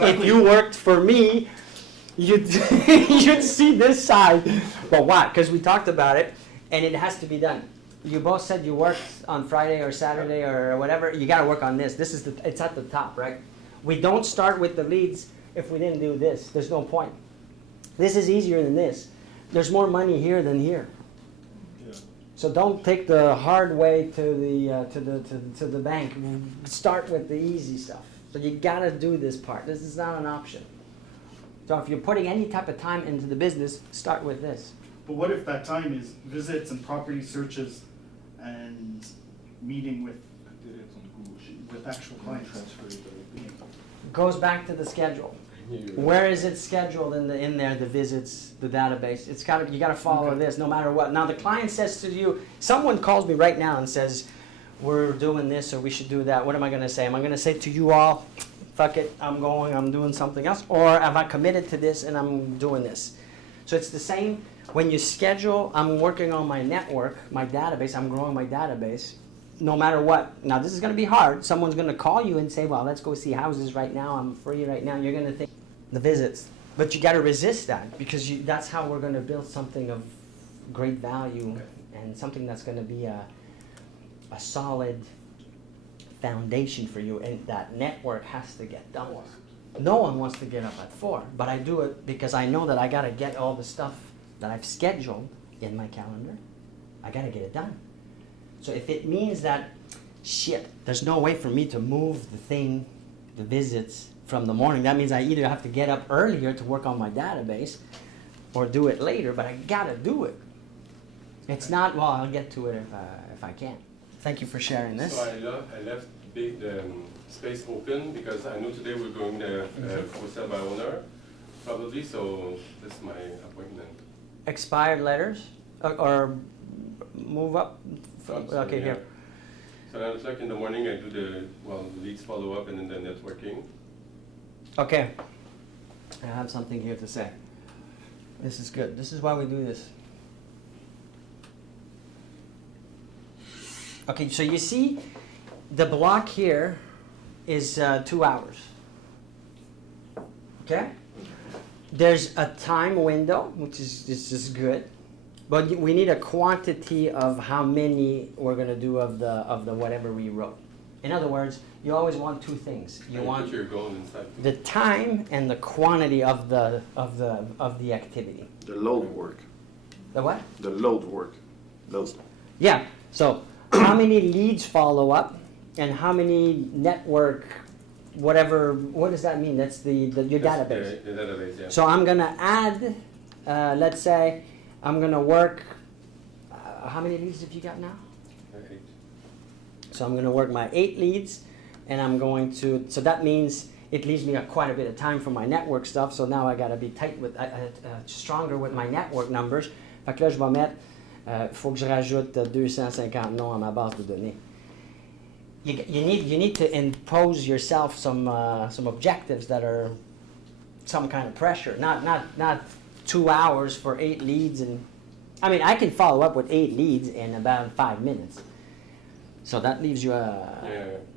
if you worked for me, you'd, you'd see this side. But why? Because we talked about it, and it has to be done. You both said you worked on Friday or Saturday or whatever. You got to work on this. This is it's at the top, right? We don't start with the leads if we didn't do this. There's no point. This is easier than this. There's more money here than here. Yeah. So don't take the hard way to the bank. Start with the easy stuff. So you got to do this part. This is not an option. So if you're putting any type of time into the business, start with this. But what if that time is visits and property searches and meeting with actual clients? Goes back to the schedule. Where is it scheduled in there? The visits, the database. It's got to, you got to follow this no matter what. Now the client says to you, someone calls me right now and says, "We're doing this or we should do that." What am I going to say? Am I going to say to you all, "Fuck it, I'm going, I'm doing something else," or am I committed to this and I'm doing this? So it's the same when you schedule. I'm working on my network, my database. I'm growing my database. No matter what. Now this is going to be hard. Someone's going to call you and say, "Well, let's go see houses right now. I'm free right now." You're going to think the visits, but you got to resist that because that's how we're going to build something of great value and something that's going to be a solid foundation for you. And that network has to get done. No one wants to get up at 4, but I do it because I know that I got to get all the stuff that I've scheduled in my calendar. I got to get it done. So if it means that, shit, there's no way for me to move the visits from the morning, that means I either have to get up earlier to work on my database or do it later, but I gotta do it. It's not, well, I'll get to it if I can. Thank you for sharing this. So I left the space open because I know today we're going for sale by owner, probably, so this is my appointment. Expired letters or move up? Okay, yeah. Here. So 9 o'clock in the morning, I do the leads follow-up and then the networking. Okay. I have something here to say. This is good. This is why we do this. Okay, so you see the block here is 2 hours. Okay? There's a time window, which is just good. But we need a quantity of how many we're going to do of the whatever we wrote. In other words, you always want 2 things. You want your goal inside the time and the quantity of the activity. The load work. The what? The load work. Those. Yeah. So how many leads follow up and how many network whatever, what does that mean? That's your database. The database, yeah. So I'm going to add, let's say, I'm going to work, how many leads have you got now? 8. So I'm going to work my 8 leads, and I'm going to, so that means it leaves me quite a bit of time for my network stuff, so now I got to be tight with, stronger with my network numbers. Fait que là, je vais mettre, faut que je rajoute 250 noms à ma base de données. You need to impose yourself some objectives that are some kind of pressure, not 2 hours for 8 leads. And I mean, I can follow up with 8 leads in about 5 minutes. So that leaves you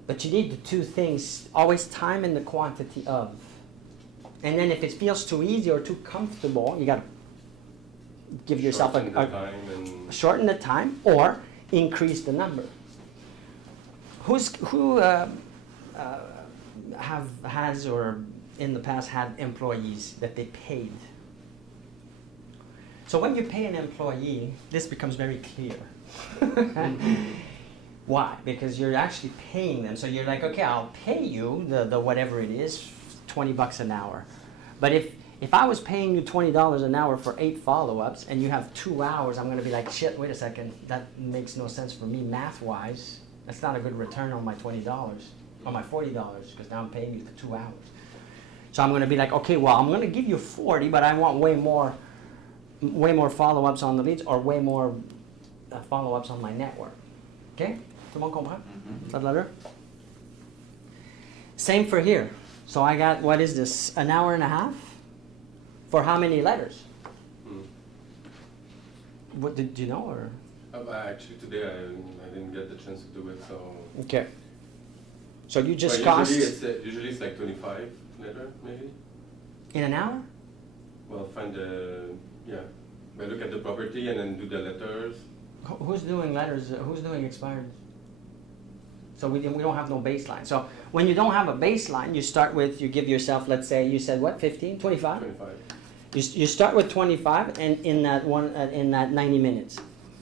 but you need the 2 things, always time and the quantity of. And then if it feels too easy or too comfortable, you got to give yourself shorten the time or increase the number. Who has or in the past had employees that they paid? So when you pay an employee, this becomes very clear. Why? Because you're actually paying them. So you're like, okay, I'll pay you the whatever it is, $20 an hour. But if I was paying you $20 an hour for 8 follow-ups and you have 2 hours, I'm going to be like, shit, wait a second, that makes no sense for me math-wise. That's not a good return on my $20 or my $40 because now I'm paying you for 2 hours. So I'm going to be like, okay, well, I'm going to give you 40, but I want way more follow-ups on the leads or way more follow-ups on my network. Okay? Tout le monde comprend? Ça a de l'allure? Same for here. So I got, what is this, an hour and a half? For how many letters? What did you know, or? Actually, today I didn't get the chance to do it, so. Okay. So you just but cost. Usually it's like 25 letter, maybe? In an hour? Well, find the, yeah, but look at the property and then do the letters. Who's doing letters? Who's doing expired? So we don't have no baseline. So when you don't have a baseline, you start with, you give yourself, let's say you said what, 15, 25? 25. You start with 25 and in that 90 minutes.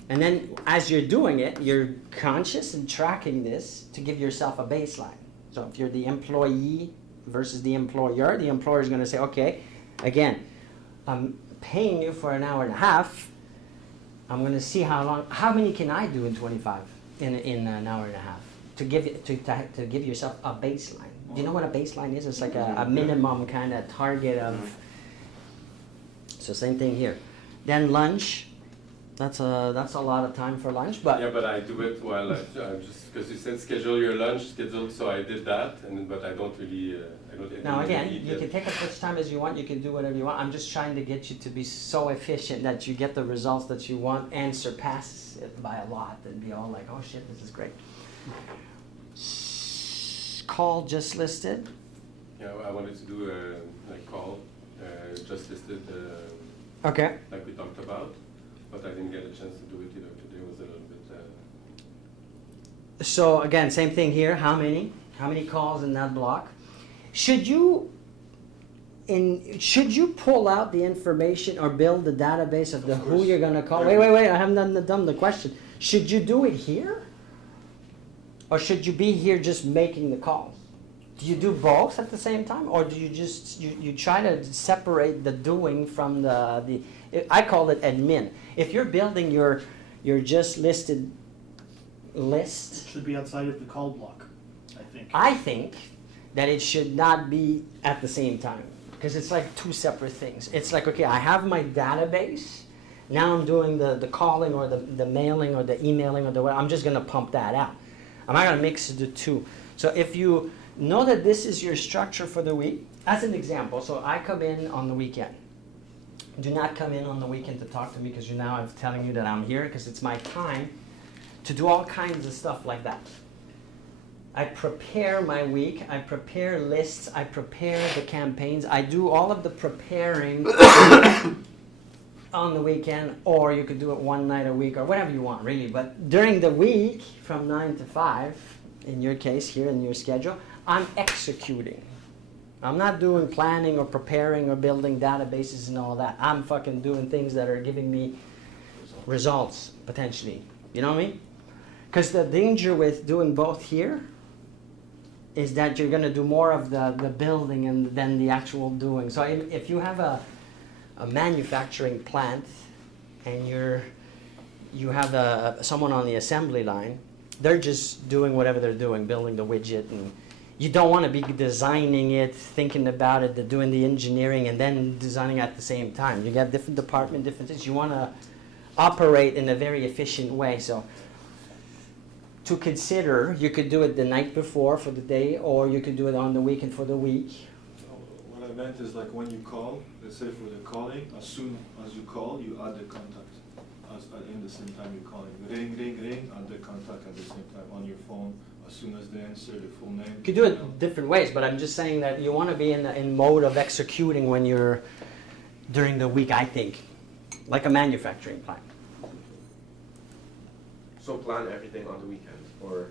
And then as you're doing it, you're conscious and tracking this to give yourself a baseline. So if you're the employee versus the employer is going to say, okay, again, I'm paying you for an hour and a half. I'm going to see how many can I do in 25 in an hour and a half to give yourself a baseline. Do you know what a baseline is? It's like a minimum kind of target of. So same thing here. Then lunch. That's a lot of time for lunch, but yeah, but I do it while just because you said schedule your lunch, so I did that, but I don't really. Now again, you can take as much time as you want. You can do whatever you want. I'm just trying to get you to be so efficient that you get the results that you want and surpass it by a lot, and be all like, "Oh shit, this is great." Call just listed. Yeah, I wanted to do a call, just listed. Okay. Like we talked about. But I didn't get a chance to do it either. Today was a little bit. So again, same thing here. How many calls in that block? Should you pull out the information or build the database of who you're gonna call? Wait. I haven't done the question. Should you do it here, or should you be here just making the calls? Do you do both at the same time, or do you just you try to separate the doing from the I call it admin. If you're building your just listed list, It should be outside of the call block, I think. I think that it should not be at the same time, because it's like two separate things. It's like, okay, I have my database. Now I'm doing the calling or the mailing or the emailing or I'm just gonna pump that out. I'm not gonna mix the two. So if you know that this is your structure for the week, as an example, so I come in on the weekend. Do not come in on the weekend to talk to me, because now I'm telling you that I'm here because it's my time to do all kinds of stuff like that. I prepare my week, I prepare lists, I prepare the campaigns, I do all of the preparing on the weekend, or you could do it one night a week or whatever you want really. But during the week from 9 to 5, in your case here in your schedule, I'm executing. I'm not doing planning or preparing or building databases and all that. I'm fucking doing things that are giving me results, potentially. You know what I mean? Because the danger with doing both here is that you're going to do more of the building and than the actual doing. So if you have a manufacturing plant and you have someone on the assembly line, they're just doing whatever they're doing, building the widget, and you don't want to be designing it, thinking about it, doing the engineering, and then designing at the same time. You got different department, different things. You want to operate in a very efficient way. So to consider, you could do it the night before for the day, or you could do it on the weekend for the week. What I meant is, like, when you call, let's say for the calling, as soon as you call, you add the contact. In the same time you're calling. Ring, ring, ring, add the contact at the same time on your phone. As soon as they answer, the full name. You could do it different ways, but I'm just saying that you want to be in mode of executing when you're during the week, I think, like a manufacturing plant. So plan everything on the weekend, or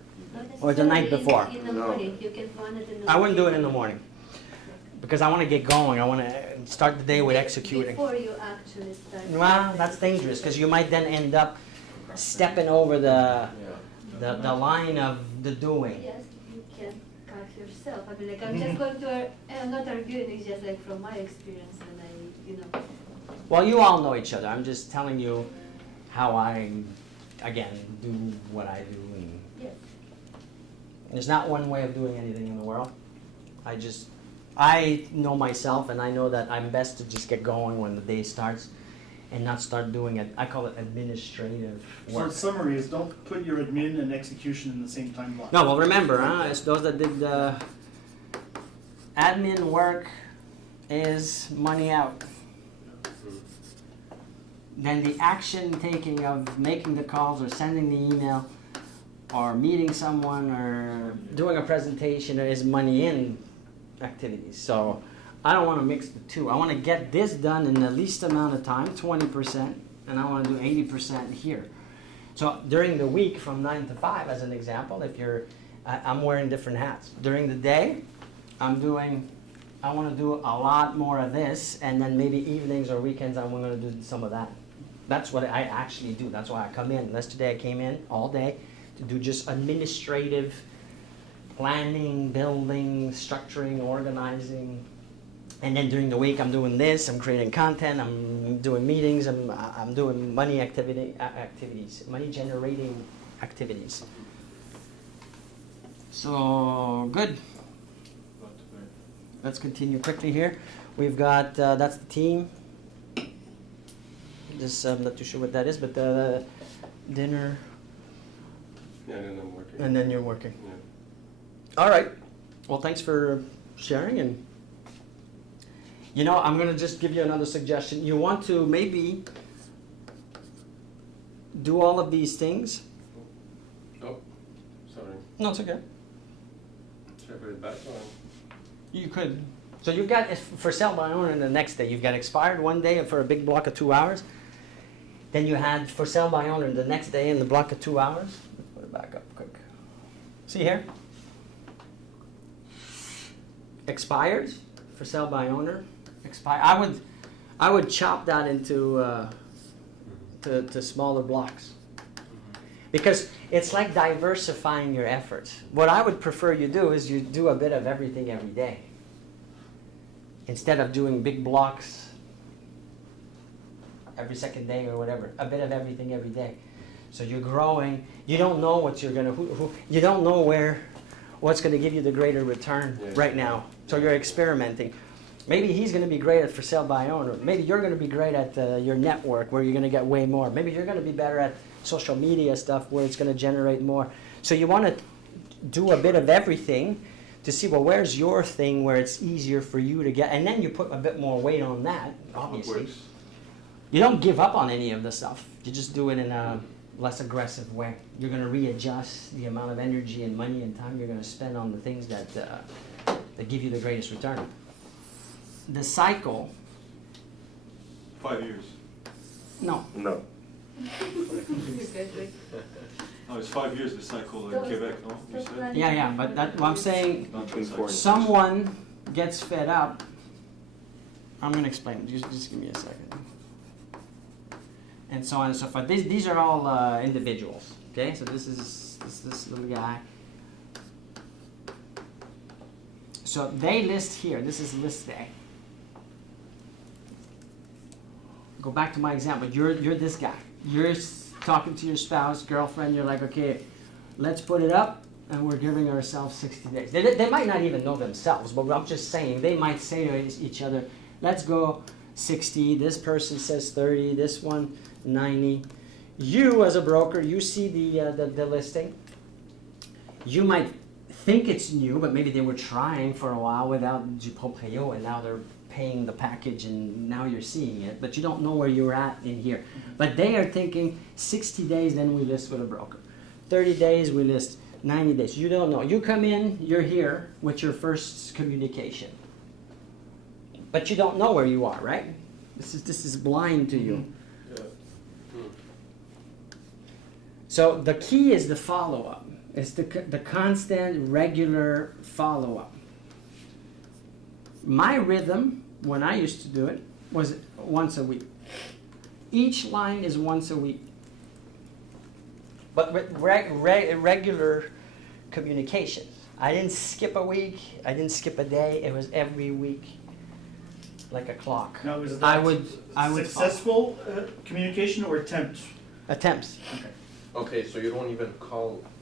Or the night before. In the morning, you can plan it in the I wouldn't do it in the morning. morning because I want to get going. I want to start the day with executing. Before you actually start. Well, that's dangerous because you might then end up stepping over the line of the doing. Yes, you can catch yourself. I mean, like, I'm just going to, I'm not arguing, it's just like from my experience, and Well, you all know each other. I'm just telling you how I, again, do what I do. And yes. there's not one way of doing anything in the world. I know myself, and I know that I'm best to just get going when the day starts and not start doing it. I call it administrative So work. the summary is, don't put your admin and execution in the same time block. No, well, remember, it's those that did admin work is money out. Then the action taking of making the calls or sending the email or meeting someone or doing a presentation is money in activities. So I don't want to mix the two. I want to get this done in the least amount of time, 20%, and I want to do 80% here. So during the week from 9 to 5, as an example, if you're, I'm wearing different hats. During the day, I want to do a lot more of this, and then maybe evenings or weekends I'm going to do some of that. That's what I actually do. That's why I come in. Yesterday I came in all day to do just administrative planning, building, structuring, organizing. And then during the week I'm doing this, I'm creating content, I'm doing meetings, I'm doing money activities, money generating activities. So, good. Not bad. Let's continue quickly here. We've got, that's the team. Just, I'm not too sure what that is, but dinner, Yeah, and then I'm working. and then you're working. Yeah. All right. Well, thanks for sharing. And, you know, I'm going to just give you another suggestion. You want to maybe do all of these things. Oh, sorry. No, it's okay. Should I put it back or? You could. So you've got for sale by owner the next day. You've got expired one day for a big block of 2 hours. Then you had for sale by owner the next day in the block of 2 hours. Put it back up quick. See here? Expired, for sale by owner. Expire. I would chop that into to smaller blocks. Because it's like diversifying your efforts. What I would prefer you do is you do a bit of everything every day. Instead of doing big blocks every second day or whatever, a bit of everything every day. So you're growing. You don't know what you're gonna. You don't know what's gonna give you the greater return right now. So you're experimenting. Maybe he's gonna be great at for sale by owner. Maybe you're gonna be great at your network where you're gonna get way more. Maybe you're gonna be better at social media stuff where it's gonna generate more. So you want to do a bit of everything to see, well, where's your thing where it's easier for you to get, and then you put a bit more weight on that, obviously. Works. You don't give up on any of the stuff. You just do it in a less aggressive way. You're going to readjust the amount of energy and money and time you're going to spend on the things that give you the greatest return. The cycle, 5 years. no. No. No, it's 5 years the cycle in Quebec, no? You said? Yeah, but what I'm saying, Not Between the 4 and cycle. someone gets fed up. I'm going to explain. Just give me a second. And so on and so forth. These are all individuals. Okay, so this is this little guy. So they list here. This is list A. Go back to my example. You're this guy. You're talking to your spouse, girlfriend. You're like, okay, let's put it up, and we're giving ourselves 60 days. They might not even know themselves, but I'm just saying they might say to each other, let's go 60. This person says 30. This one 90. You, as a broker, you see the listing. You might think it's new, but maybe they were trying for a while without du proprio, and now they're paying the package, and now you're seeing it, but you don't know where you're at in here. But they are thinking 60 days, then we list with a broker. 30 days, we list 90 days. You don't know. You come in, you're here with your first communication. But you don't know where you are, right? This is blind to you. Yeah. So the key is the follow-up. It's the constant, regular follow-up. My rhythm, when I used to do it, was once a week. Each line is once a week. But with regular communication. I didn't skip a week. I didn't skip a day. It was every week, like a clock. Now, is I that would successful communication or attempt? attempts. Okay. Okay, so you don't even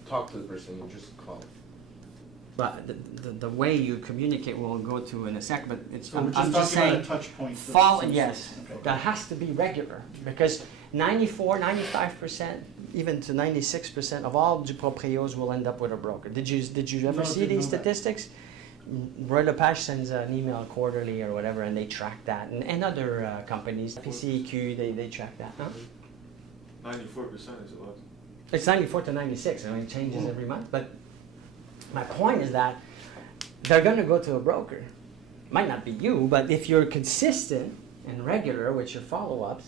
talk to the person, you just call. But the way you communicate we'll go to in a sec. But it's So we're I'm just just talking saying. about a touch point. Yes, Okay. that has to be regular because 94, 95%, even to 96% of all du proprios will end up with a broker. Did you ever No, see didn't these know that. statistics? Roy Lepage sends an email quarterly or whatever, and they track that, and other companies, PCEQ, they track that. Huh? 94% is a lot. It's 94 to 96. I mean, it changes every month. But my point is that they're going to go to a broker. Might not be you, but if you're consistent and regular with your follow-ups,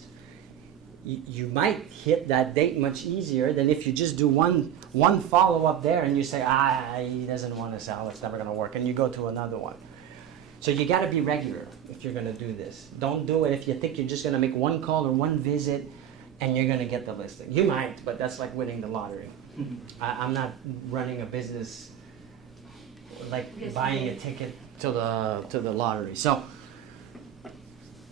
you might hit that date much easier than if you just do one follow-up there and you say, he doesn't want to sell, it's never going to work, and you go to another one. So you got to be regular if you're going to do this. Don't do it if you think you're just going to make one call or one visit and you're going to get the listing. You might, but that's like winning the lottery. I'm not running a business like Yes, buying you a do. ticket to the lottery. So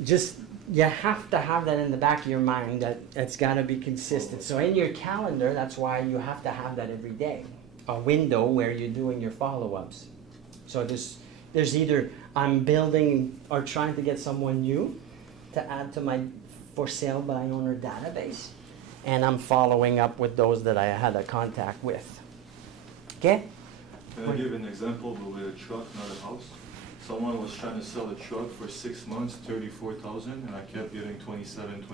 just you have to have that in the back of your mind that it's got to be consistent. So in your calendar, that's why you have to have that every day, a window where you're doing your follow-ups. So there's either I'm building or trying to get someone new to add to my for sale by owner database, and I'm following up with those that I had a contact with. Okay? Can I give an example but with a truck, not a house? Someone was trying to sell a truck for 6 months, 34,000, and I kept getting 27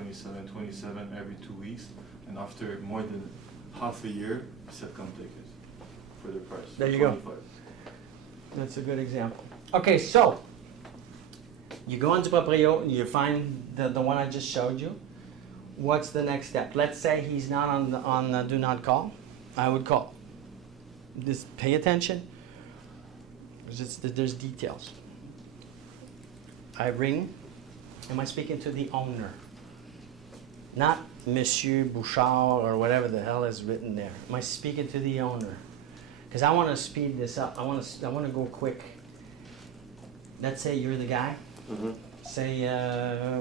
every 2 weeks. And after more than half a year, I said, come take it for the price. There you go. 25. That's a good example. Okay, so you go into Proprio, you find the one I just showed you. What's the next step? Let's say he's not on the do not call. I would call. Just pay attention. There's details. I ring. Am I speaking to the owner? Not Monsieur Bouchard or whatever the hell is written there. Am I speaking to the owner? Because I want to speed this up. I want to go quick. Let's say you're the guy. Mm-hmm. Say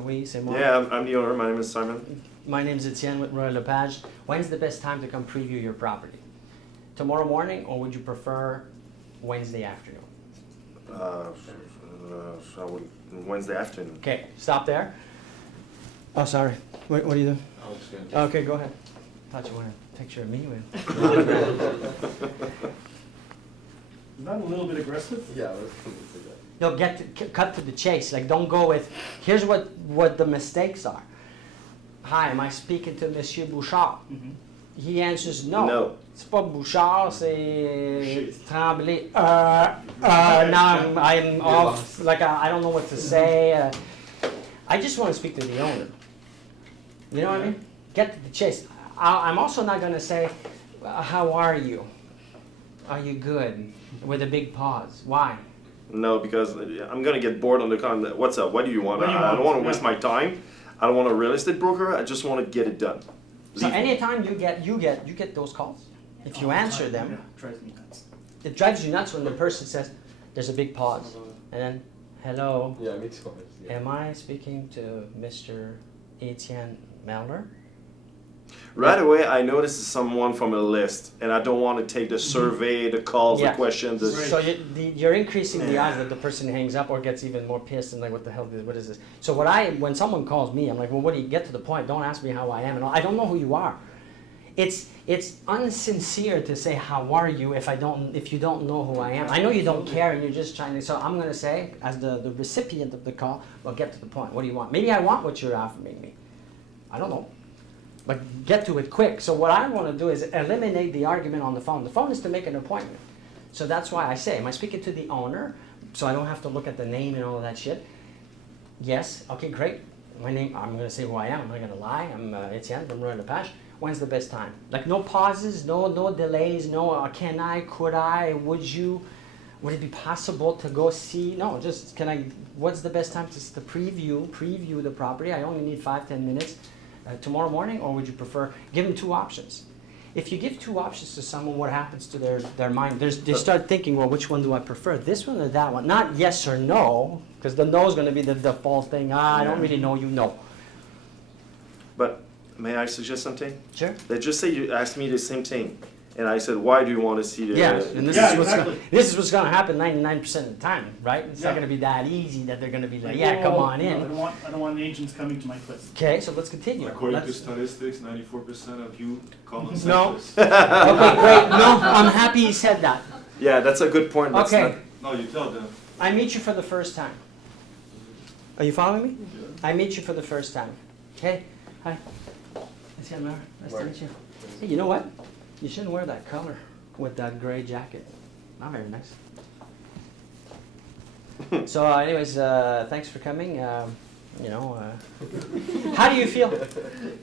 oui, c'est moi. Yeah, I'm the owner. My name is Simon. My name's Etienne with Royal Lepage. When's the best time to come preview your property? Tomorrow morning, or would you prefer Wednesday afternoon? So I would, Wednesday afternoon. Okay, stop there. Oh, sorry. What are you doing? I was just gonna- Okay, go ahead. Thought you wanted a picture of me with. Is that a little bit aggressive? Yeah, let's say that. No, cut to the chase. Like, don't go with, here's what the mistakes are. Hi, am I speaking to Monsieur Bouchard? Mhm. He answers no. No. C'est pas Bouchard, c'est Tremblay. Now I'm off. Like, I don't know what to say. I just want to speak to the owner. You know what I mean? Get to the chase. I'm also not going to say, how are you? Are you good? With a big pause. Why? No, because I'm gonna get bored on the con. What's up? What do you want? What do you I don't want? want to waste my time. I don't want a real estate broker. I just want to get it done. So Leave- anytime you get those calls, if you All the answer time. them, Yeah, drives me nuts. it drives you nuts when the person says, there's a big pause. And then, hello, Yeah, it makes sense. Yeah. am I speaking to Mr. Etienne Mellor? Right away, I know this is someone from a list, and I don't want to take the survey, the calls, Yeah. the questions. The, Right. So you're increasing the odds that the person hangs up or gets even more pissed and like, what the hell, what is this? So when someone calls me, I'm like, well, what do you get to the point? Don't ask me how I am and all. I don't know who you are. It's unsincere to say how are you if you don't know who I am. I know you don't care and you're just trying to. So I'm gonna say, as the recipient of the call, well, get to the point. What do you want? Maybe I want what you're offering me. I don't know. But get to it quick. So what I want to do is eliminate the argument on the phone. The phone is to make an appointment. So that's why I say, am I speaking to the owner? So I don't have to look at the name and all of that shit. Yes. Okay, great. My name, I'm going to say who I am. I'm not going to lie. I'm Etienne from Royal Lepage. When's the best time? Like no pauses, no delays, no can I, could I, would you, would it be possible to go see? No, just can I, what's the best time to preview the property? I only need 5-10 minutes. Tomorrow morning, or would you prefer, give them two options. If you give two options to someone, what happens to their mind? They start thinking, well, which one do I prefer, this one or that one? Not yes or no, because the no is going to be the default thing. I don't really know you, no. but may I suggest something? Sure. Let's just say you asked me the same thing, and I said, why do you want to see the? Yeah, and this Yeah, is what's exactly. this is what's going to happen 99% of the time, right? It's not Yeah. going to be that easy that they're going to be like, Like, yeah, come whoa, on no, in. I don't want agents coming to my place. Okay, so let's continue. According to Let's- statistics, 94% of you call on No. centers. Okay, great. No, I'm happy you said that. Yeah, that's a good point. But it's Okay. No, you tell them. I meet you for the first time. Are you following me? I meet you for the first time. Okay? Hi. Etienne Mellor. Nice to meet you. Hey, you know what? You shouldn't wear that color with that gray jacket. Not very nice. So, anyways, thanks for coming. How do you feel?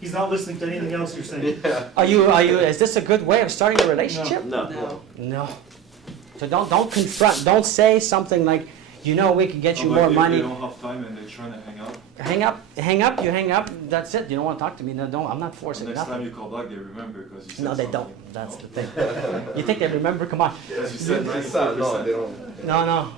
He's not listening to anything else you're saying. Are you? Is this a good way of starting a relationship? No. No. So don't confront. Don't say something like, we can get you more If money. they don't have time and they're trying to hang out, You hang up. That's it. You don't want to talk to me. No, don't. I'm not forcing next nothing. time you call back, they remember because you said No, they something. don't. That's No? the thing. You think they remember? Come on. Yes, you said No, 94%. they don't. No.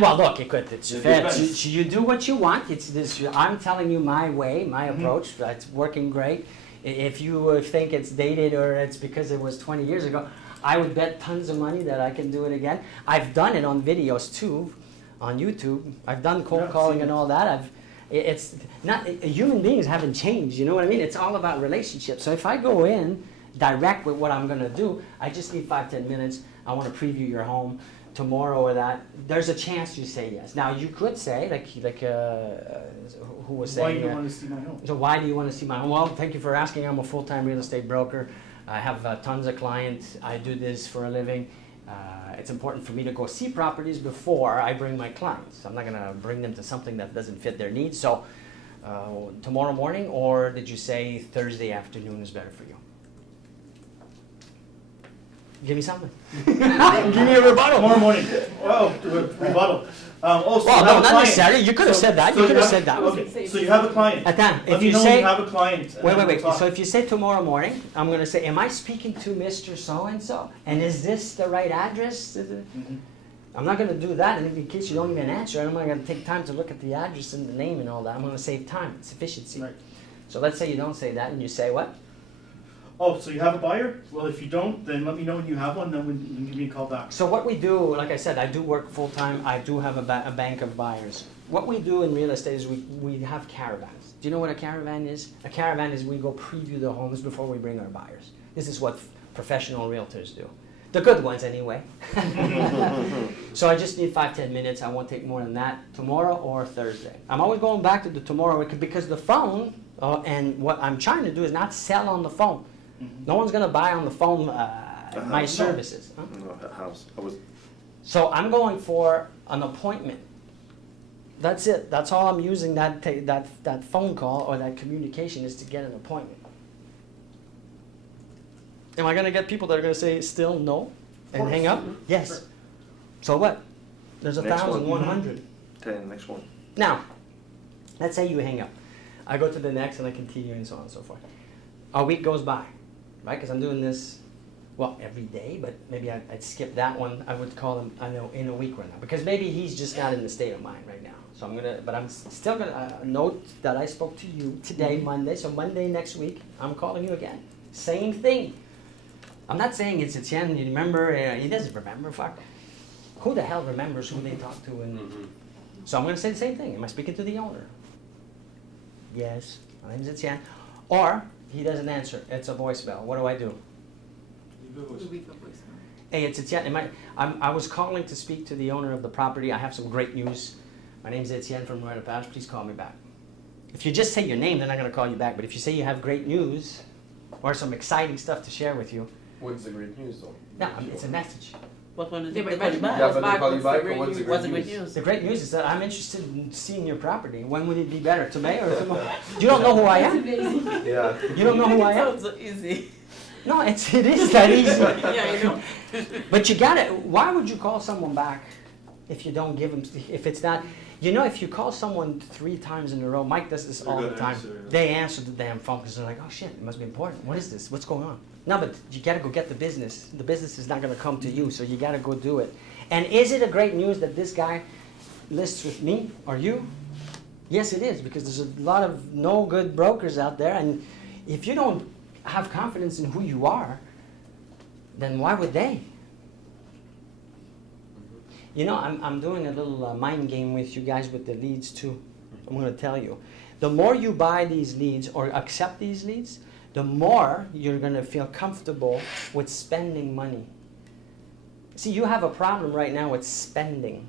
Well, look, it's It fair. depends. You do what you want. It's this. I'm telling you my way, my approach. That's working great. If you think it's dated or it's because it was 20 years ago, I would bet tons of money that I can do it again. I've done it on videos too, on YouTube. I've done cold calling and all that. It's not human beings haven't changed. You know what I mean? It's all about relationships. So if I go in direct with what I'm going to do, I just need 5-10 minutes. I want to preview your home tomorrow or that. There's a chance you say yes. Now you could say who was saying. Why do you want to see my home? So why do you want to see my home? Well, thank you for asking. I'm a full-time real estate broker. I have tons of clients. I do this for a living. It's important for me to go see properties before I bring my clients. I'm not going to bring them to something that doesn't fit their needs. So tomorrow morning, or did you say Thursday afternoon is better for you? Give me something. Give me a rebuttal. Tomorrow morning. Wow, rebuttal. Well, you have no, a not client. necessarily. You could have said that. You could have said that. Okay, so you have a client. Attends, Let if me you know when say, you have a client. and wait. then we'll talk. So if you say tomorrow morning, I'm going to say, am I speaking to Mr. So-and-so? And is this the right address? Mhm. I'm not going to do that, and in case you don't even answer, I'm not going to take time to look at the address and the name and all that. I'm going to save time. It's efficiency. Right. So let's say you don't say that, and you say what? Oh, so you have a buyer? Well, if you don't, then let me know when you have one, then we can give me a call back. So what we do, like I said, I do work full-time. I do have a bank of buyers. What we do in real estate is we have caravans. Do you know what a caravan is? A caravan is we go preview the homes before we bring our buyers. This is what professional realtors do. The good ones, anyway. So I just need 5-10 minutes. I won't take more than that. Tomorrow or Thursday. I'm always going back to the tomorrow because the phone, and what I'm trying to do is not sell on the phone. No one's going to buy on the phone my services. Huh? No, house. So I'm going for an appointment. That's it. That's all I'm using that phone call or that communication is to get an appointment. Am I going to get people that are going to say still no and hang up? Yes. Sure. So what? There's Next one. 1,100. Next one. Now, let's say you hang up. I go to the next and I continue and so on and so forth. A week goes by, right? Because I'm doing this, well, every day, but maybe I'd skip that one. I would call him, I know, in a week right now. Because maybe he's just not in the state of mind right now. So I'm still gonna note that I spoke to you today, Monday. So Monday next week, I'm calling you again. Same thing. I'm not saying it's Etienne, you remember, he doesn't remember, fuck. Who the hell remembers who they talked to? And so I'm going to say the same thing. Am I speaking to the owner? Yes, my name is Etienne. Or he doesn't answer. It's a voicemail. What do I do? Hey, it's Etienne. I was calling to speak to the owner of the property. I have some great news. My name is Etienne from Rite of Passage. Please call me back. If you just say your name, they're not going to call you back. But if you say you have great news or some exciting stuff to share with you, What's the great news though? no, it's a message. What one is Yeah, it? but They call you back. Yeah, but they call you What's the back, great or what's the news? great What's the great news? news? The great news is that I'm interested in seeing your property. When would it be better, today or tomorrow? You don't know who I am? Yeah. You don't know who I am? Sounds so easy. No, it is that easy. Yeah, you know. But you got it. Why would you call someone back if you don't give them, if it's not, if you call someone 3 times in a row, Mike does this They're all the gonna time. answer, yeah. They answer the damn phone because they're like, oh shit, it must be important. What is this? What's going on? No, but you got to go get the business. The business is not going to come to you, so you got to go do it. And is it a great news that this guy lists with me or you? Yes, it is, because there's a lot of no good brokers out there, and if you don't have confidence in who you are, then why would they? I'm doing a little mind game with you guys with the leads too. I'm going to tell you. The more you buy these leads or accept these leads, the more you're going to feel comfortable with spending money. See, you have a problem right now with spending.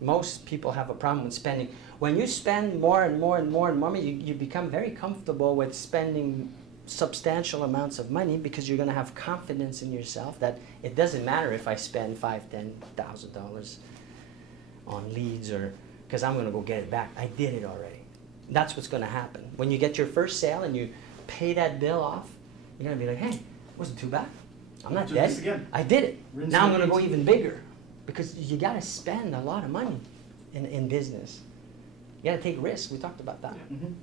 Most people have a problem with spending. When you spend more and more and more and more, you become very comfortable with spending substantial amounts of money because you're going to have confidence in yourself that it doesn't matter if I spend $5,000, $10,000. on leads or because I'm going to go get it back. I did it already. That's what's going to happen. When you get your first sale and you pay that bill off, you're going to be like, hey, it wasn't too bad. I'm not Do dead. this again. I did it. Rinse Now I'm and going to go repeat. even bigger because you got to spend a lot of money in business. You got to take risks. We talked about that. Mhm.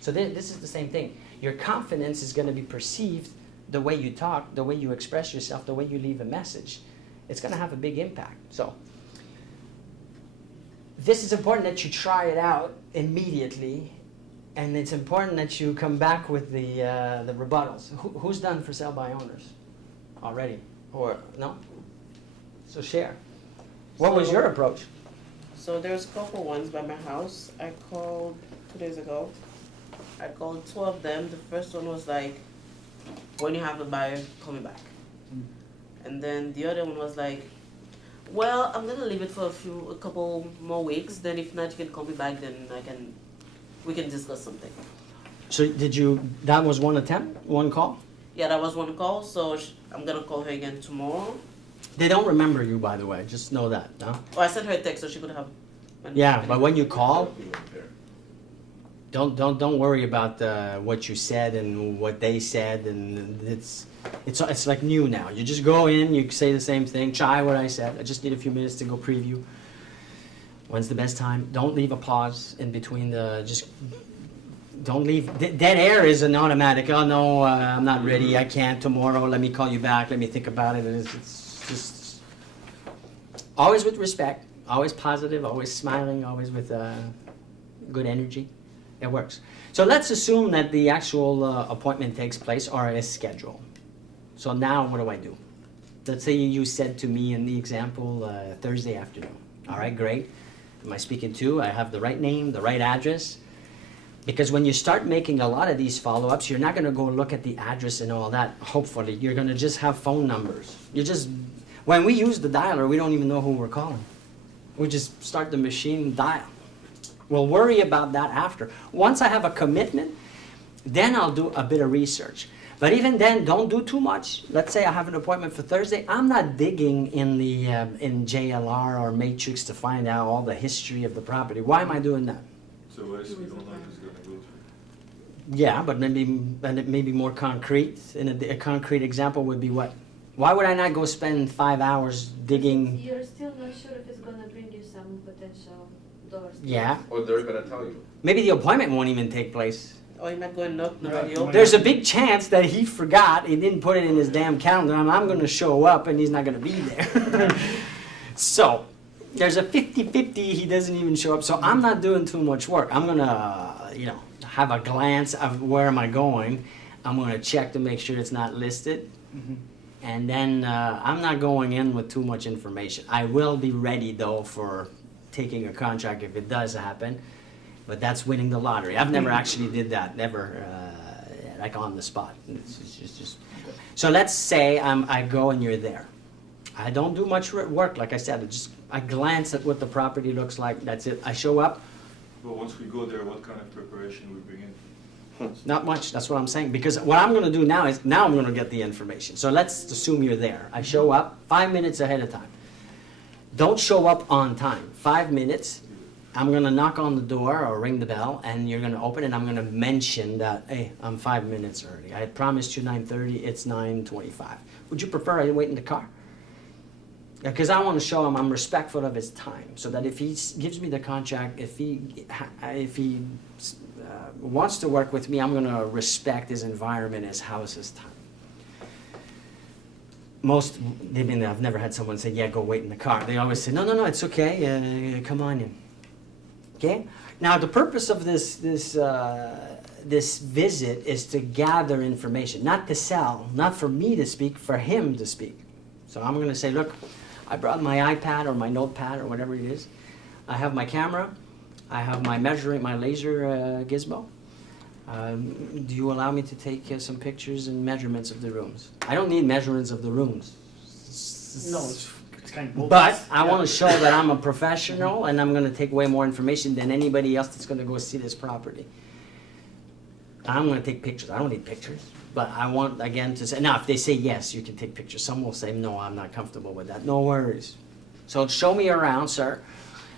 So this is the same thing. Your confidence is going to be perceived the way you talk, the way you express yourself, the way you leave a message. It's going to have a big impact. So this is important that you try it out immediately, and it's important that you come back with the rebuttals. Who's done for sale by owners already? Or no? So share. What was So- your approach? So there's a couple ones by my house. I called 2 days ago. I called 2 of them. The first one was like, when you have the buyer, call me back. And then the other one was like, well, I'm gonna leave it for a couple more weeks. Then if not, you can call me back. Then we can discuss something. So that was one attempt, one call? Yeah, that was one call. So I'm gonna call her again tomorrow. They don't remember you, by the way. Just know that, no? Oh, I sent her a text so she could have. Yeah, but when you call, don't worry about what you said and what they said, and it's like new now. You just go in, you say the same thing, try what I said. I just need a few minutes to go preview. When's the best time? Don't leave a pause in between don't leave. Dead air is an automatic. Oh no, I'm not ready. I can't tomorrow. Let me call you back. Let me think about it. It's just always with respect, always positive, always smiling, always with good energy. It works. So let's assume that the actual appointment takes place or is scheduled. So now what do? Let's say you said to me in the example Thursday afternoon. All right, great. Am I speaking to? I have the right name, the right address. Because when you start making a lot of these follow-ups, you're not going to go look at the address and all that, hopefully. You're going to just have phone numbers. When we use the dialer, we don't even know who we're calling. We just start the machine, dial. We'll worry about that after. Once I have a commitment, then I'll do a bit of research. But even then, don't do too much. Let's say I have an appointment for Thursday. I'm not digging in the in JLR or Matrix to find out all the history of the property. Why am I doing that? So what else we don't know is gonna go through. Yeah, but maybe more concrete. And a concrete example would be what? Why would I not go spend 5 hours digging? You're still not sure if it's gonna bring you some potential doors. Yeah. Or they're gonna tell you. Maybe the appointment won't even take place. Or you might go and knock, nobody Yeah. open. There's a big chance that he forgot, he didn't put it in his damn calendar, and I'm going to show up and he's not going to be there. So, there's a 50-50 he doesn't even show up. So I'm not doing too much work. I'm going to, have a glance of where am I going. I'm going to check to make sure it's not listed. Mhm. And then I'm not going in with too much information. I will be ready, though, for taking a contract if it does happen. But that's winning the lottery. I've never actually did that, never, like on the spot. It's just. So let's say I go and you're there. I don't do much work, like I said. I glance at what the property looks like. That's it. I show up. But once we go there, what kind of preparation we bring in? Not much. That's what I'm saying. Because what I'm going to do now is I'm going to get the information. So let's assume you're there. I show up 5 minutes ahead of time. Don't show up on time. 5 minutes. I'm going to knock on the door or ring the bell, and you're going to open it, and I'm going to mention that, hey, I'm 5 minutes early. I had promised you 9:30. It's 9:25. Would you prefer I wait in the car? Because I want to show him I'm respectful of his time, so that if he gives me the contract, if he wants to work with me, I'm going to respect his environment, his house, his time. I've never had someone say, yeah, go wait in the car. They always say, no, it's okay, come on in. Okay? Now, the purpose of this visit is to gather information, not to sell, not for me to speak, for him to speak. So I'm going to say, look, I brought my iPad or my notepad or whatever it is. I have my camera. I have my laser gizmo. Do you allow me to take some pictures and measurements of the rooms? I don't need measurements of the rooms. No, it's kind of both. But I want to show that I'm a professional, and I'm going to take way more information than anybody else that's going to go see this property. I'm going to take pictures. I don't need pictures. But I want, again, to say, now, if they say yes, you can take pictures. Some will say, no, I'm not comfortable with that. No worries. So show me around, sir.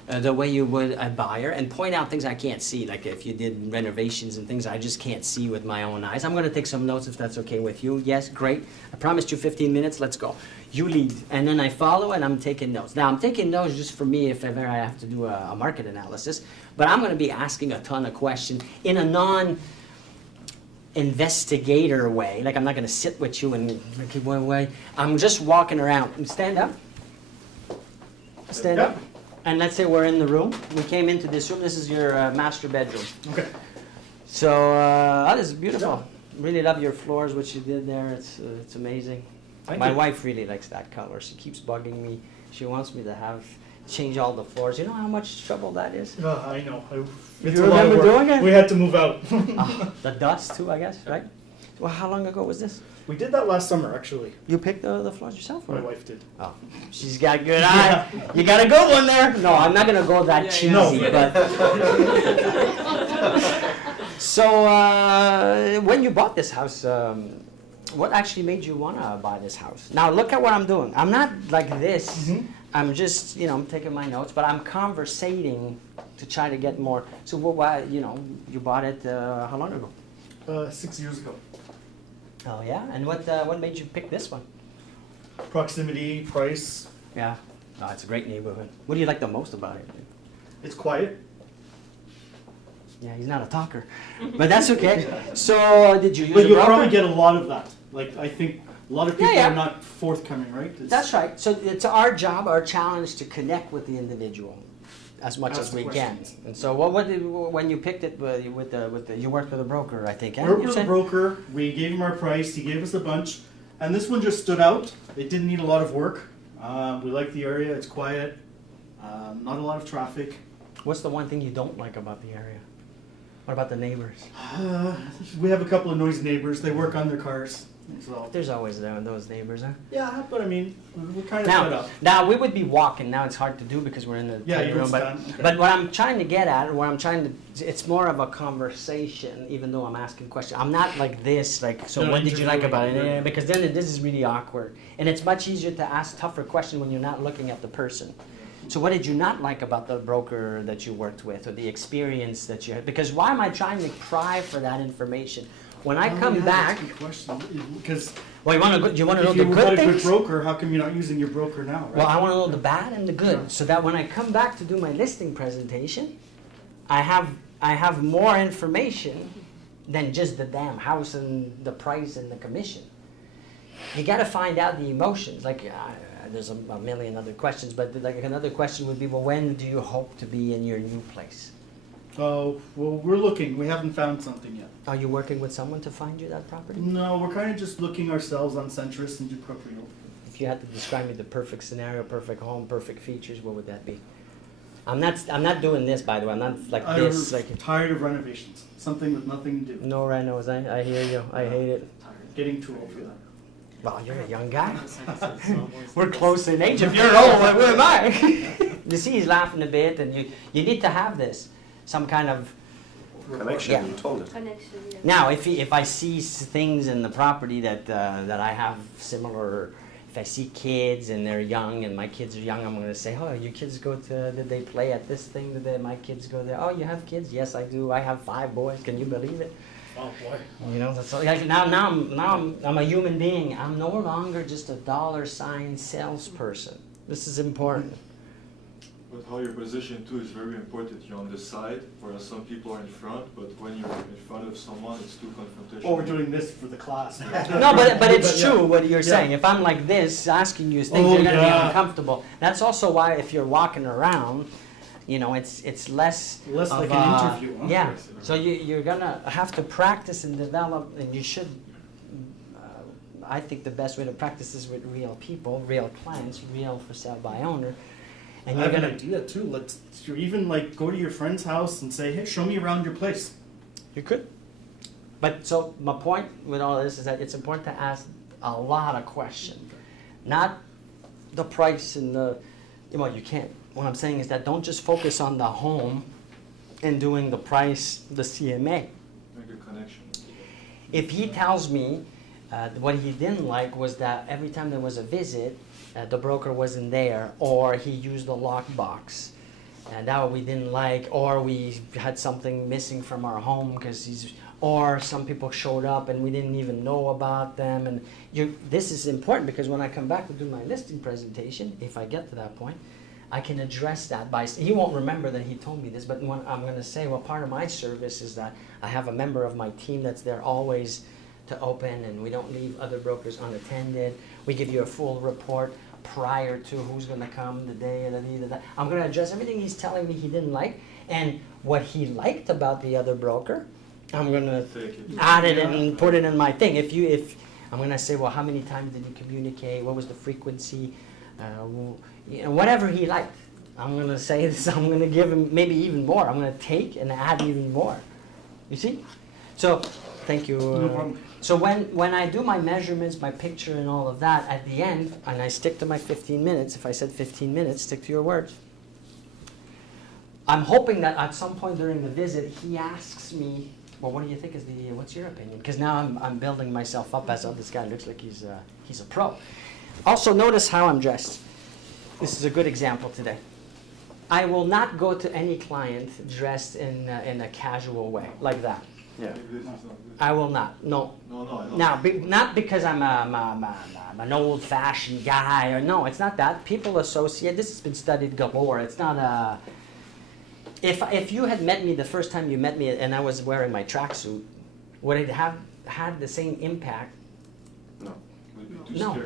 the way you would a buyer and point out things I can't see, like if you did renovations and things I just can't see with my own eyes. I'm going to take some notes if that's okay with you. Yes, great. I promised you 15 minutes. Let's go. You lead, and then I follow, and I'm taking notes. Now, I'm taking notes just for me if ever I have to do a market analysis, but I'm going to be asking a ton of questions in a non-investigator way. Like, I'm not going to sit with you and keep one way. I'm just walking around. Stand up. Stand up. And let's say we're in the room. We came into this room. This is your master bedroom. Okay. So, oh, this is beautiful. Really love your floors, what you did there. It's amazing. Thank My you. wife really likes that color. She keeps bugging me. She wants me to change all the floors. You know how much trouble that is? I know. It's You a lot of remember work. doing it? We had to move out. The dust too, I guess, right? Well, how long ago was this? We did that last summer, actually. You picked the floors yourself? Or? My wife did. Oh, she's got a good eye. You got a good one there. No, I'm not gonna go that cheesy, No. but. So, when you bought this house, what actually made you wanna buy this house? Now, look at what I'm doing. I'm not like this. Mhm. I'm just, I'm taking my notes, but I'm conversating to try to get more. So, why, you bought it how long ago? 6 years ago. Oh yeah, and what made you pick this one? Proximity, price. Yeah, no, it's a great neighborhood. What do you like the most about it? It's quiet. Yeah, he's not a talker, but that's okay. So, did you use But a you'll broker? probably get a lot of that. Like, I think a lot of people Yeah. are not forthcoming, right? It's- That's right. So it's our job, our challenge to connect with the individual as much Ask as the we can. questions. And so, when you picked it you worked with a broker, I think. We eh? worked You with a said? broker, we gave him our price, he gave us a bunch, and this one just stood out. It didn't need a lot of work. We like the area, it's quiet, not a lot of traffic. What's the one thing you don't like about the area? What about the neighbors? We have a couple of noisy neighbors, they work on their cars, so. There's always those neighbors, huh? Yeah, but I mean, we're kind of set up. Now we would be walking. Now it's hard to do because we're in the Yeah, tight you're room. But, done. Okay. but what I'm trying to get at, it's more of a conversation. Even though I'm asking questions, I'm not like this. Like, so No, what did you like about it? interviewing. Yeah, because then this is really awkward, and it's much easier to ask tougher questions when you're not looking at the person. So what did you not like about the broker that you worked with, or the experience that you had? Because why am I trying to pry for that information? When I come back, That's a good question, because well, do you want to know if the you good got a good things? broker, how come you're not using your broker now, right? Well, I want to know the bad and the good, so that when I come back to do my listing presentation, I have more information than just the damn house and the price and the commission. You got to find out the emotions. Like, there's a million other questions, but like another question would be, well, when do you hope to be in your new place? Oh, well, we're looking, we haven't found something yet. Are you working with someone to find you that property? No, we're kind of just looking ourselves on Centris and DuProprio. If you had to describe me the perfect scenario, perfect home, perfect features, what would that be? I'm not doing this, by the way. I'm not like this. Like, I'm tired of renovations, something with nothing to do. no renos. I hear you. I hate it. Getting too old for that. Well, you're a young guy. We're close in age. If you're old, where am I? You see, he's laughing a bit, and you need to have this, some kind of Connection, Yeah. you told it. Connection, yeah. Now, if I see things in the property that I have similar, if I see kids and they're young and my kids are young, I'm going to say, oh, your kids did they play at this thing? My kids go there? Oh, you have kids? Yes, I do. I have 5 boys. Can you believe it? Oh, boy. You know, that's all, like, now I'm a human being. I'm no longer just a $ salesperson. This is important. But how you're positioned too is very important. You're on the side, whereas some people are in front, but when you're in front of someone, it's too confrontational. Oh, we're doing this for the class. No, but it's yeah. true what you're Yeah. saying. If I'm like this, asking you things, Oh, you're gonna be yeah. uncomfortable. That's also why if you're walking around, it's less Less of like a- an interview, huh? Yeah. So you're gonna have to practice and develop, and you should. I think the best way to practice is with real people, real clients, real for sale by owner. And I you're have an gonna. idea too. Let's you even like go to your friend's house and say, hey, show me around your place. You could. But so my point with all this is that it's important to ask a lot of questions, not the price and you can't. What I'm saying is that don't just focus on the home and doing the price, the CMA. Make a connection. If he tells me what he didn't like was that every time there was a visit, the broker wasn't there, or he used a lockbox, and that we didn't like, or we had something missing from our home because or some people showed up and we didn't even know about them. And this is important because when I come back to do my listing presentation, if I get to that point, I can address that by, he won't remember that he told me this, but when I'm going to say, well, part of my service is that I have a member of my team that's there always to open, and we don't leave other brokers unattended. We give you a full report prior to who's going to come, the day, I'm going to address everything he's telling me he didn't like, and what he liked about the other broker, I'm going to add it and put it in my thing. If I'm going to say, well, how many times did you communicate? What was the frequency? Whatever he liked. I'm going to say this. I'm going to give him maybe even more. I'm going to take and add even more. You see? So, thank you. No problem. So when I do my measurements, my picture and all of that, at the end, and I stick to my 15 minutes, if I said 15 minutes, stick to your words. I'm hoping that at some point during the visit, he asks me, well, what do you think is what's your opinion? Because now I'm building myself up as, oh, this guy looks like he's a pro. Also, notice how I'm dressed. This is a good example today. I will not go to any client dressed in a casual way, like that. Yeah. I will not, no. No. Now, not because I'm an old-fashioned guy, or no, it's not that. People associate, this has been studied galore. It's not a, if you had met me the first time you met me and I was wearing my tracksuit, would it have had the same impact? No. No.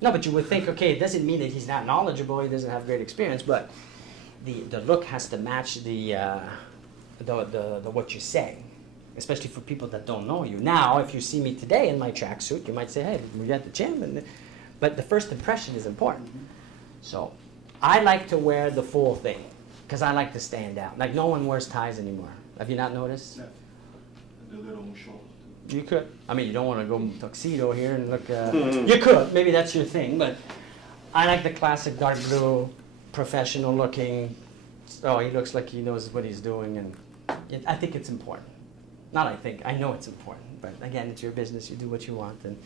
No, but you would think, okay, it doesn't mean that he's not knowledgeable, he doesn't have great experience, but the look has to match the what you say, especially for people that don't know you. Now, if you see me today in my tracksuit, you might say, hey, we're at the gym, but the first impression is important. So I like to wear the full thing because I like to stand out. Like no one wears ties anymore. Have you not noticed? Yeah. The little short. You could. I mean, you don't want to go tuxedo here and look. You could. Maybe that's your thing, but I like the classic dark blue, professional looking. Oh, he looks like he knows what he's doing, and I think it's important. Not I think. I know it's important. But again, it's your business. You do what you want. And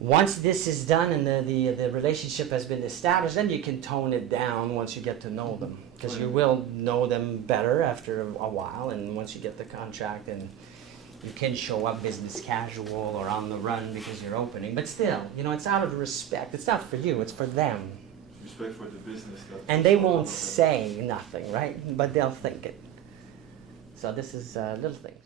once this is done and the relationship has been established, then you can tone it down once you get to know them, because you will know them better after a while. And once you get the contract and you can show up business casual or on the run because you're opening. But still, you know, it's out of respect. It's not for you, it's for them. Respect for the business. And they won't say nothing, right? But they'll think it. So this is little things.